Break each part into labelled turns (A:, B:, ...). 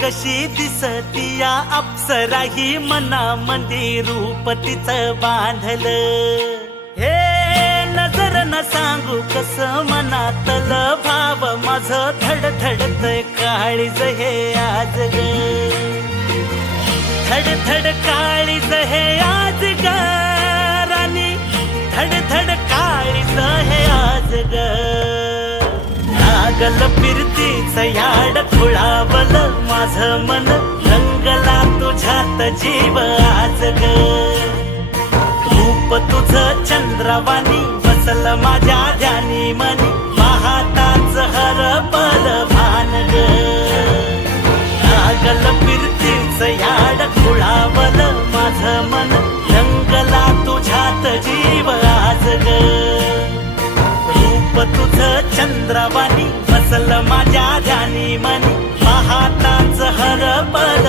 A: कशी दिसती या अप्सरा ही मनामध्ये रूप तिचं बांधल. हे नजर न सांगू कस मनातल भाव माझ धडधडत काळीज हे आज ग धड धड काळीज हे लागल फिरतीच याड खुळावल माझ मन. रंगला तुझ्यात जीव आज ग. रूप तुझ चंद्रवाणी बसल माझ्या ध्यानी मनी. महाताच हर पल चंद्रवाणी बसल माझ्या जानी मनी पाहताच हर पर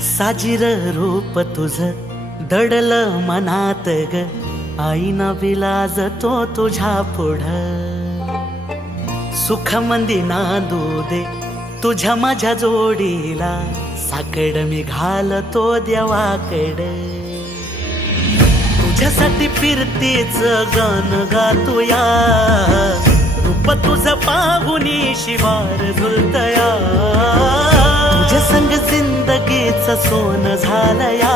A: साजिर रूप तुझ दडल मनात ग. आईना विलाज तो तुझ्या पुढ. सुख मंदी नांदू दे तुझ्या माझ्या जोडीला साकड मी घालतो देवाकड. तुझ्यासाठी फिरतीच गाण गातोया रूप तुझ पाहुनी शिवार झुलतया. जिंदगीच सोन झालया.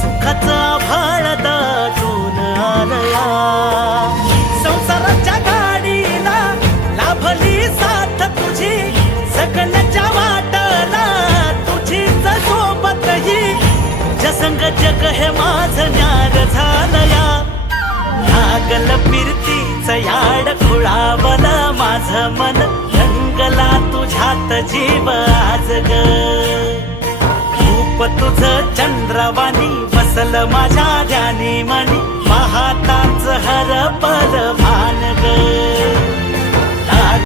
A: सुखाचा भाळ दाटून आलया. संसाराच्या गाडीला लाभली साथ तुझी. सगळ्याच्या वाटला तुझी सोबतही जसंग जग हे माझ ज्ञान झालया. लागल फिरतीच याड खुळावलं माझ मन. रंगला तुझ्यात जीव आज ग. तुझ चंद्रवाणी बसल माझ्या ध्यानी मनी. पाहताच हर पर